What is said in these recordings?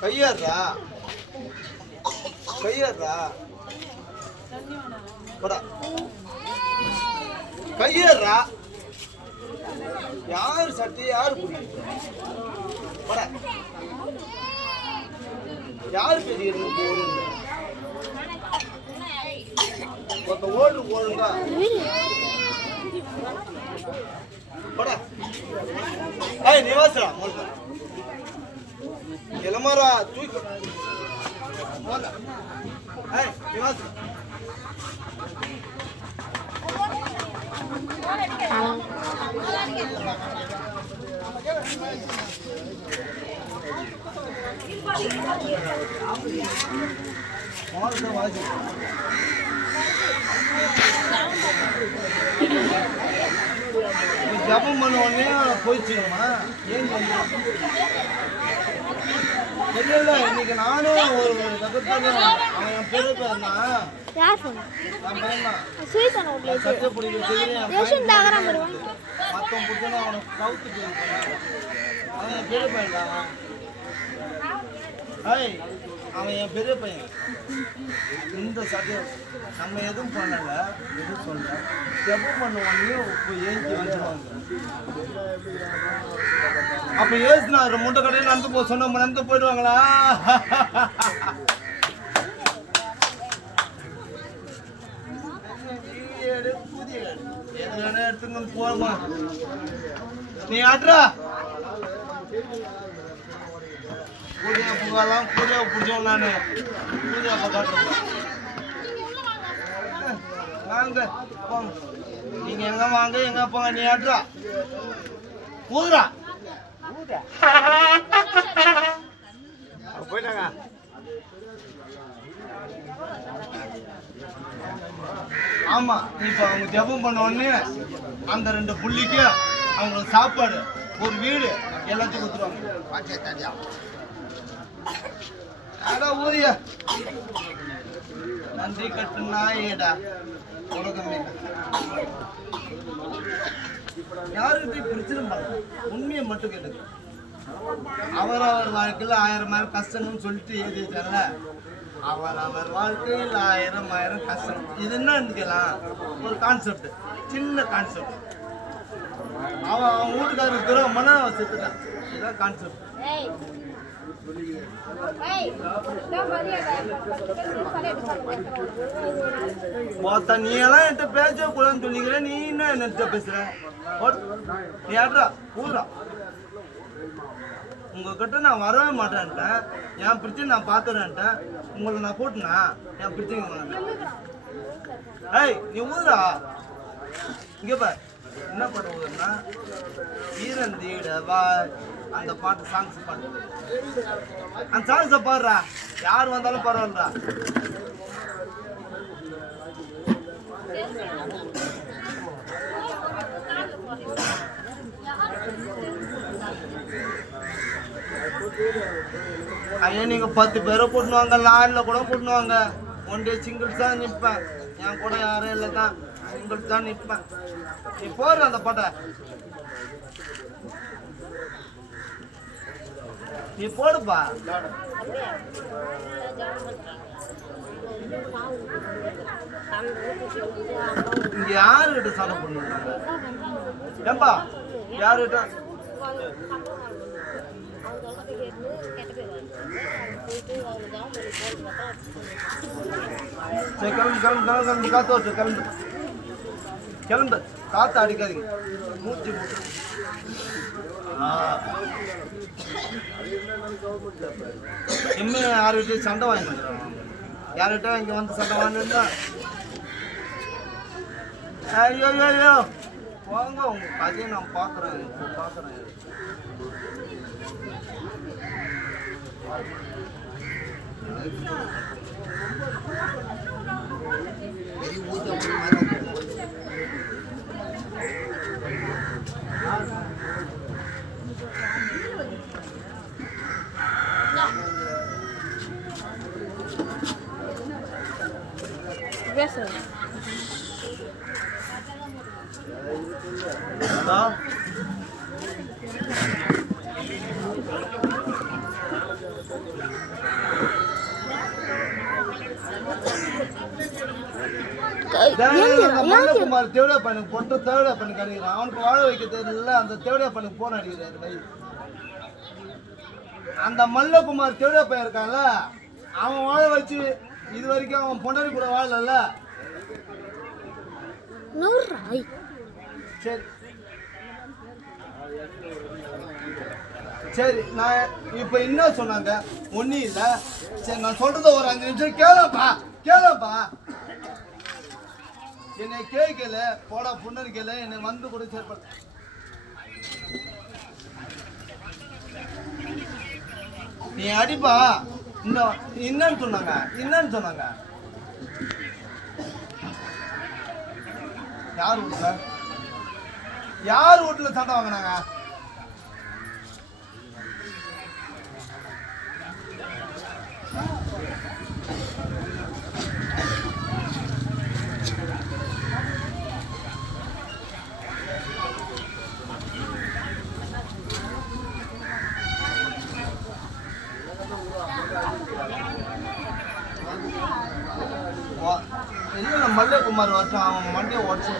கையறா கையறா யார் சட்டி யாரு யாரு பெரிய ஓடு போடுங்க நிவாசரா எலமாரா தூக்கு நிவாசரா ஜபம் பண்ண உடனே போயிடுச்சுங்கம்மா. ஏன் தெரியல, இன்னைக்கு நானும் ஒரு அவன் என் பேரு பேருனா சத்திய பிடிக்கிறது மொத்தம் பிடிச்சா அவனுக்கு கவுத்து அவன் என் பெரிய பையன்டா. அவன் என் பெரிய பையன். இந்த சத்தியம் நம்ம எதுவும் பண்ணல, எதுவும் சொல்ல ஜபம் பண்ணுவாங்க. இப்போ ஏஞ்சி வந்துடுவாங்க. அப்ப ஏசுனா முண்டை கடையில் நடந்து போக சொன்ன நடந்து போயிடுவாங்களா? எது வேணா எடுத்துங்க போமா. நீ ஆட்ரா பூஜையா புகாலாம். பூஜையா பிடிச்சோம் நானு. பூஜையா காட்டுறேன். வாங்க போங்க. நீங்க எங்க வாங்க எங்க போங்க. நீ ஆட்ரா ஊதுரா போயிட்டாங்க. ஆமா, இப்ப அவங்க ஜபம் பண்ண உடனே அந்த 2 புள்ளிக்கு அவங்களுக்கு சாப்பாடு, ஒரு வீடு எல்லாத்தையும் கொடுத்துருவாங்க. ஊதியா நன்றி கட்டுனா ஏடா உலகமே. யாருக்கிட்டையும் பிரச்சனை உண்மையை மட்டும் கேட்டுங்க. அவர் வாழ்க்கையில் 1000 கஷ்டம்னு சொல்லிட்டு எழுதிட்டாங்கல்ல. அவர் வாழ்க்கையில் 1000 கஷ்டம். இது என்னன்னு கேட்கலாம். ஒரு கான்செப்ட், சின்ன கான்செப்ட். அவன் வீட்டுக்காரருக்கு துரோகம் பண்ண செத்துட்டான். இதுதான் கான்செப்ட். நீ எல்லாம் என்கிட்ட பேச கூடாதுன்னு சொல்லிக்கிற. நீ என்ன என்கிட்ட பேசுற? நீ ஆட்ரா ஊர்றா. உங்ககிட்ட நான் வரவே மாட்டேன்ட்டேன். என் பிரச்சனை நான் பார்த்துறேன்ட்டேன். உங்களை நான் கூட்டினா என் பிரச்சனை. நீ ஊர்றா. இங்க பார் என்ன பாட்டு ஊதுன்னா, ஈரந்தீட வா அந்த பாட்டு சாங்ஸ் பாட்டு. அந்த சாங்ஸை பாடுறா. யார் வந்தாலும் பரவாயில்லடா. ஐயா நீங்க 10 பேரை கூட்டினுவாங்க, லாரில கூட கூட்டினுவாங்க. ஒன் டே சிங்கிள்ஸ் தான் நிற்பேன். என் கூட யாரும் இல்லை தான், சிங்கிள்ஸ் தான் நிற்பேன். நீ போடுற அந்த பாட்டை. நீ போடுப்பா. இங்க யாருகிட்ட சண்டை பண்ணுவாங்க? ஏம்பா யாருகிட்ட? கிளம்பு கிளம்பு கிளம்பு காத்து ஓட்டு. கிளம்பு கிளம்பு, காத்து அடிக்காதீங்க. மூச்சு இனிமே யாருகிட்டையும் சண்டை வாங்கிட்டு யாருகிட்ட இங்க வந்து சண்டை வாங்கிட்டு ஐயோ ஐயோ போங்க உங்க கதையை நான் பார்க்குறேன் பார்க்குறேன். மல்லகுமார் தேவடியா பையனுக்கு பொட்டு தேவடியா பையனுக்கு அடிக்கிறான். அவனுக்கு வாழ வைக்க தெரியல. அந்த தேவடியா பையனுக்கு போன் அடிக்கிறாரு. அந்த மல்லகுமார் தேவடியா பையன் இருக்கான்ல, அவன் வாழ வச்சு இது வரைக்கும் அவன் பொண்டாடி கூட வாழல. சரி சரி நான் இப்ப என்ன சொன்னாங்க ஒன்னும் இல்ல. சரி நான் சொல்றத ஒரு 5 நிமிஷம் கேளப்பா. என்னை கேட்கல போடா புண்ணு கேள என்னை வந்து கூட சேர்ப்ப. நீ அடிப்பா. இன்னும் என்னன்னு சொன்னாங்க யார் வீட்டுல சண்டை வாங்கினாங்க? இல்ல மல்லகுமார் வருஷம் அவன் மண்டியை உடச்சு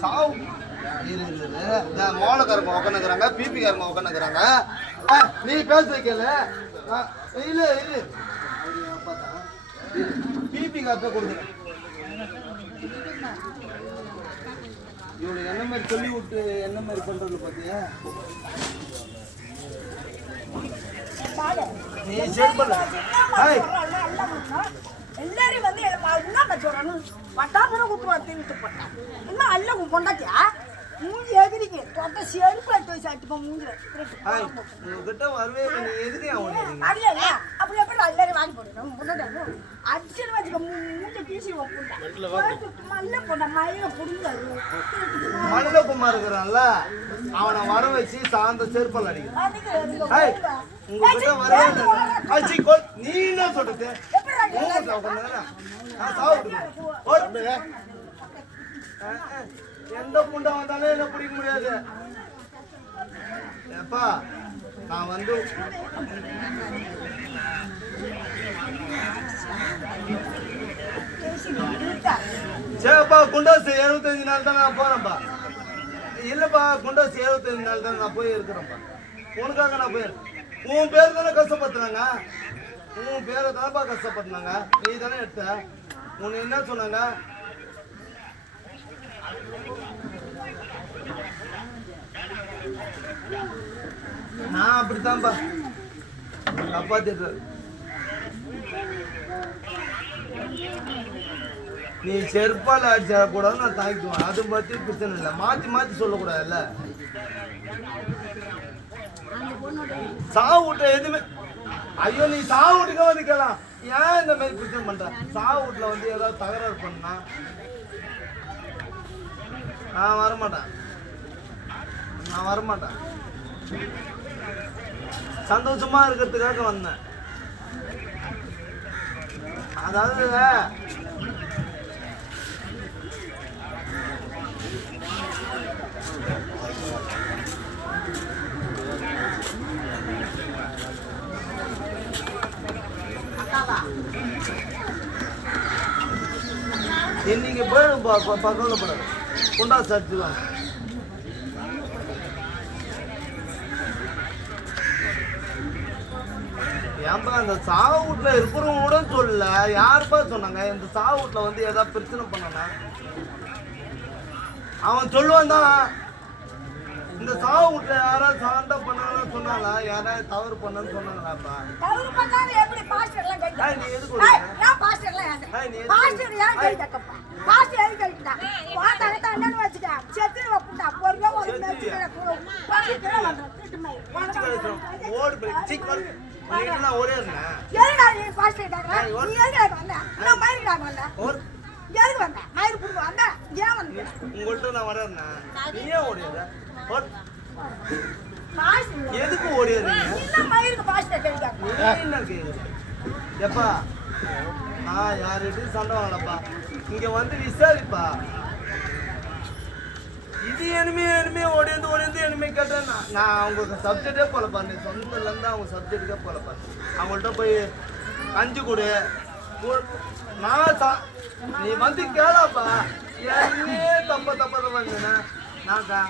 சாவு இருந்தது. இந்த மோளக்காரங்க உட்காந்துக்கிறாங்க, பிபிக்காரங்க உட்காந்துக்கிறாங்க. நீ பேச வைக்கல. இல்ல இல்ல பிபி காத்த கொடுக்குறேன். இவனுக்கு என்ன மாதிரி சொல்லி விட்டு என்ன மாதிரி பண்றது பாத்தியா? நீ சேர்ப்பல எல்லாரும் வந்து என்ன சொல்றேன்னு வட்டாசன குத்து வார்த்தைன்னு போட்டான். இன்னும் அல்ல பொண்டாட்டியா மூஞ்சி எதிரிக்கு தொட்ட செருப்பு எடுத்து வச்சு அடிப்போம் மூஞ்சில. உங்ககிட்ட வரவே நீ எதிரி ஆகணும். அல்ல இல்ல அப்படி எப்படி எல்லாரும் வாங்கி போடுறோம் பொண்டாட்டி அடிச்சு வச்சுக்க மூஞ்சி பீசி வைப்போம். மல்ல பொண்ண மயில புடுங்காரு. மல்லகுமார் இருக்கிறான்ல அவனை வர வச்சு சாந்த செருப்பல் அடிக்கிறான். உங்ககிட்ட வரவே நீ என்ன சொல்றது? எந்த புண்டை வந்தாலும் என்ன பிடிக்க முடியாது. ஏப்பா நான் வந்து சரிப்பா குண்டாசு 75 நாள் தான் நான் போறேன்ப்பா. இல்லப்பா குண்டாசு 75 நாள் தான் நான் போய் இருக்கிறேன்ப்பா. உனக்காக நான் போயிருக்கேன். உன் பேர் தானே கஷ்டப்படுத்துனாங்க. உன் பேரை தானப்பா கஷ்டப்படுத்தினாங்க. நீ தானே எடுத்த. உன்னை என்ன சொன்னாங்க? நான் அப்படித்தான்ப்பா காப்பாத்திட்டு. நீ செருப்பால அடிச்சா கூட நான் தாக்கிக்குவேன். அது பத்தி பிரச்சனை இல்லை. மாத்தி சொல்லக்கூடாதுல்ல. சாவு வீட்டுல எதுவுமே ஐயோ நீ சாவு வீட்டுக்கு வந்து கேளாம். ஏன் இந்த மாதிரி பிரச்சனை பண்ற? சாவு வீட்டுல வந்து ஏதாவது தகராறு பண்ணா நான் வரமாட்டேன். சந்தோஷமா இருக்கிறதுக்காக வந்தேன். அதாவது இன்னைக்கு போய் பக்கத்தில் போடாது குண்டா சாச்சுவாங்க. ஏன்பா இந்த சாவு வீட்டுல இருக்கிறவங்க கூட சொல்லல. யாருப்பா சொன்னாங்க இந்த சாவு வீட்டுல வந்து ஏதாவது பிரச்சனை பண்ணனா? அவன் சொல்லுவான் தான். இந்த சாவு வீட்டுல யாராவது சண்டை பண்ணாலும் சொன்னாங்களா? யாராவது தவறு பண்ணன்னு சொன்னாங்களாப்பா? தவறு பண்ணாலும் எப்படி பாஸ்டர்லாம் கேட்க? நீ எதுக்கு பாஸ்டர் ஏன் கை தக்கப்பா பாஸ்டர் ஏன் கைட்டா வாடகை அண்ணன் வச்சுட்டா செத்து வப்புடா பொறுங்க ஒரு மேட்ச்ல பாஸ்டர் வந்து ஓடு பிரேக் வர நீங்க ஓடிறனா ஏடா நீ பாஸ்டர் டாக்டர் நீ ஏடா வந்த நான் மயிர் டாக்டர் வந்த ஓர் ஏது வந்த மயிர் புடு வந்த ஏன் வந்த உங்கள்ட்ட நான் வரேன்னா நீ ஏன் ஓடிற ஓட் பாஸ்டர் எதுக்கு ஓடிறீங்க என்ன மயிருக்கு பாஸ்டர் கேக்குறா என்ன கேக்குற எப்பா நான் யார்கிட்டயும் சண்டை வாங்கலப்பா இங்க வந்து விசாரிப்பா இது இனிமே ஓடிந்து இனிமே கேட்டேன் நான் அவங்க சப்ஜெக்டே போலப்பா நீ சொந்தத்துல இருந்து அவங்க சப்ஜெக்டுக்கே போலப்பா அவங்கள்ட்ட போய் கஞ்சி கொடு நான் நீ வந்து கேளாப்பா என்னையே தப்ப வந்தேன்னா நான்க்கா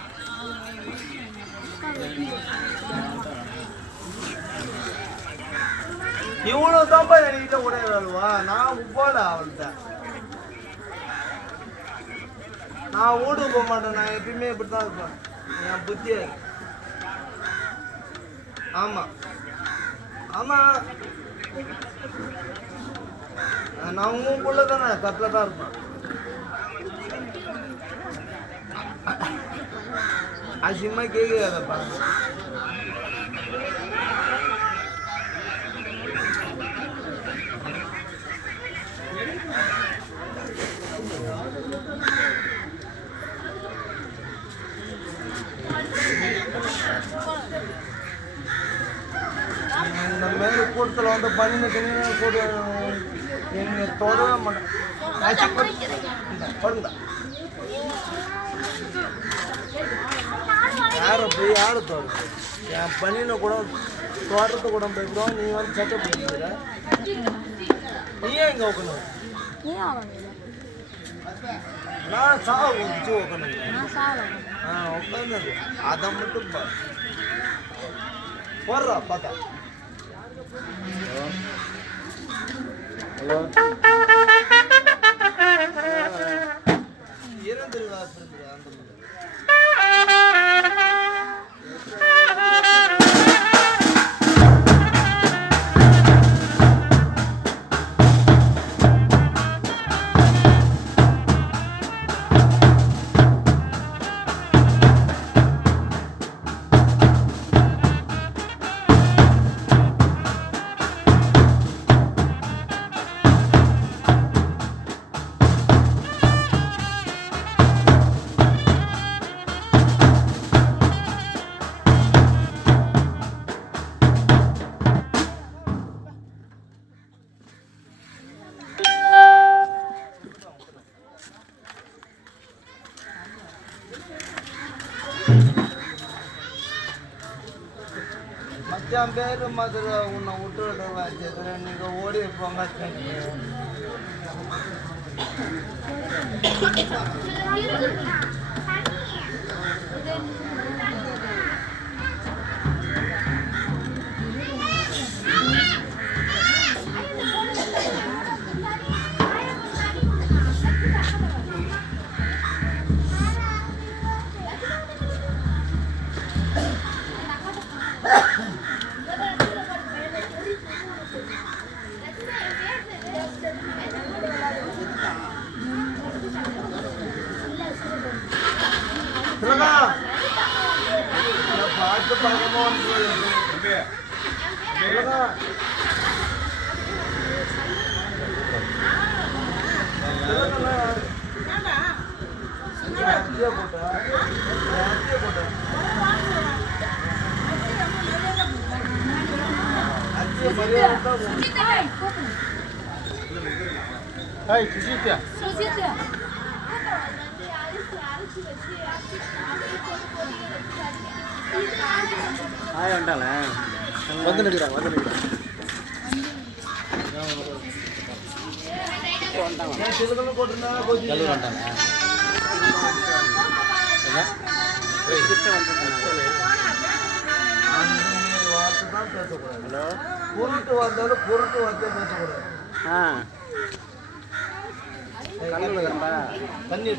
இவ்வளவு தான்ப்பா என்கிட்ட உடையவா நான் போல அவள்கிட்ட நான் வீட்டுக்கு போக மாட்டேன் நான் எப்பயுமே இப்படித்தான் இருப்பேன் என் புத்தியே ஆமா ஆமா நான் உங்களுக்குள்ள தானே கட்டில தான் இருப்பேன் அசிமா கேட்காதப்பா இந்த மாதிரி கூட்டத்தில் வந்து பண்ணின கூட என்னை தொடவே மாட்டேன் பண்ணுங்க யாரை தோறு என் பண்ணின கூட தோட்டத்தை கூட போய்க்கிறோம் நீ வந்து சட்டை பிடிக்கிற நீ ஏன் இங்கே உட்கணும் நான் சாவ வச்சு உட்கணும் உட்காந்து அதை மட்டும் போடுறா பார்த்தா ஹலோ இருந்துருவா அந்த மச்சான் பேரு மதுரை உன்னை விட்டு விடுவாச்சு நீங்க ஓடி போங்க பாட்டு பார்க்கணும் வந்து நிற்கிறாங்க பொருட்டு வந்தாலும் பொருட்டு வந்து பேசக்கூடாது. தண்ணி